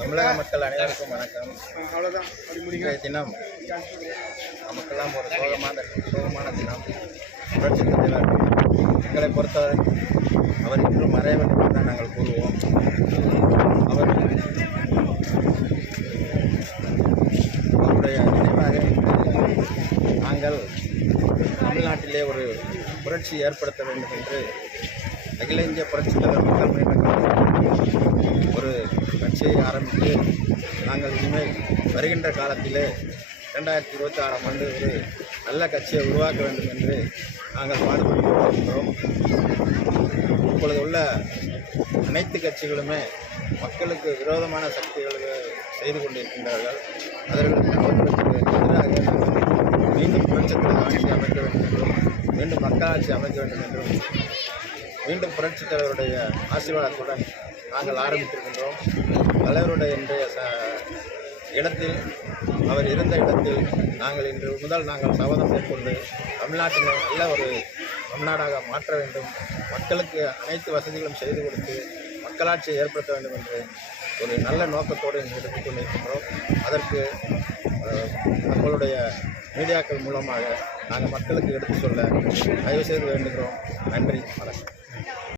தமிழக மக்கள் அனைவருக்கும் வணக்கம். இன்றைய தினம் நமக்கெல்லாம் ஒரு சோகமான தினம். புரட்சித் தலைவர் எங்களை பொறுத்தவரை அவர் இன்றும் மறையவில்லை என்று தான் நாங்கள் கூறுவோம். அவருடைய நினைவாக நாங்கள் தமிழ்நாட்டிலே ஒரு புரட்சி ஏற்படுத்த வேண்டும் என்று அகில இந்திய புரட்சித் தலைவர் மக்கள் முன்னேற்ற கழகம் ஒரு கட்சியை ஆரம்பித்து நாங்கள் இனிமேல் வருகின்ற காலத்திலே 2026ஆம் ஆண்டு ஒரு நல்ல கட்சியை உருவாக்க வேண்டும் என்று நாங்கள் பாடுபட்டு கொண்டிருக்கிறோம். இப்பொழுது உள்ள அனைத்து கட்சிகளுமே மக்களுக்கு விரோதமான சக்திகளுக்கு செய்து கொண்டிருக்கின்றார்கள். அவர்களுக்கு எதிராக மீண்டும் புரட்சித் தலைவர் ஆட்சி அமைக்க வேண்டும் என்றும் மீண்டும் மக்களாட்சி அமைக்க வேண்டும் என்றும் மீண்டும் புரட்சித் தலைவருடைய ஆசீர்வாதத்துடன் நாங்கள் ஆரம்பித்திருக்கின்றோம். தலைவருடைய இன்றைய இடத்தில் அவர் இருந்த இடத்தில் நாங்கள் இன்று முதல் சபதம் மேற்கொண்டு தமிழ்நாட்டினை நல்ல ஒரு தமிழ்நாடாக மாற்ற வேண்டும், மக்களுக்கு அனைத்து வசதிகளும் செய்து கொடுத்து மக்களாட்சியை ஏற்படுத்த வேண்டும் என்று ஒரு நல்ல நோக்கத்தோடு எடுத்துக் கொண்டிருக்கின்றோம். அதற்கு நம்மளுடைய மீடியாக்கள் மூலமாக நாங்கள் மக்களுக்கு எடுத்து சொல்ல தயவு செய்து வேண்டுகிறோம். நன்றி, வணக்கம்.